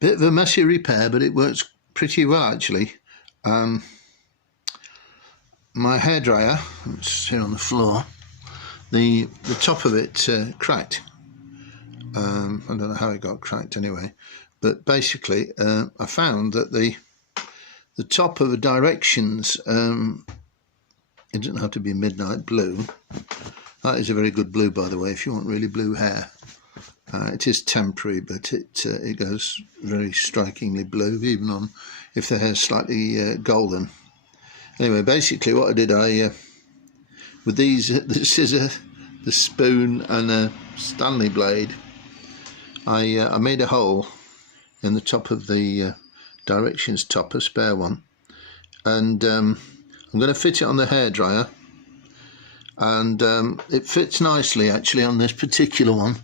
Bit of a messy repair, but it works pretty well actually. My hairdryer, it's here on the floor, the top of it cracked. I don't know how it got cracked anyway, but basically I found that the top of the directions, it doesn't have to be midnight blue. That is a very good blue, by the way, if you want really blue hair. It is temporary, but it goes very strikingly blue, even on if the hair's slightly golden. Anyway, basically what I did, with these, the scissor, the spoon and a Stanley blade, I made a hole in the top of the directions top, a spare one, and I'm going to fit it on the hairdryer, and it fits nicely actually on this particular one.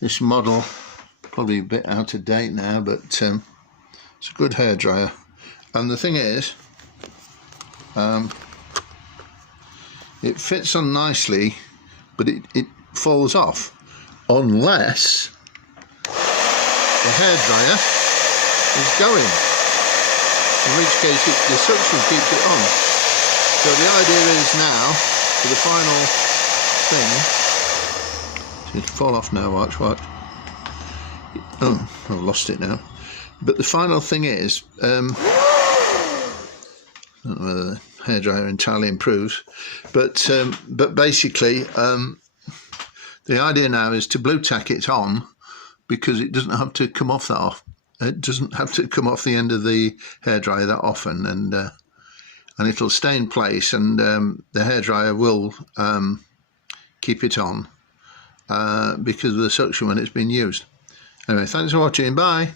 This model, probably a bit out of date now, but it's a good hairdryer. And the thing is, it fits on nicely, but it falls off unless the hairdryer is going, in which case the suction keeps it on. So the idea is now, for the final thing, it'll fall off now, watch. Oh, I've lost it now. But the final thing is, I don't know whether the hairdryer entirely improves, but basically the idea now is to blue tack it on, because it doesn't have to come off that off. It doesn't have to come off the end of the hairdryer that often, and it'll stay in place, and the hairdryer will keep it on because of the suction when it's been used. Anyway, thanks for watching. Bye.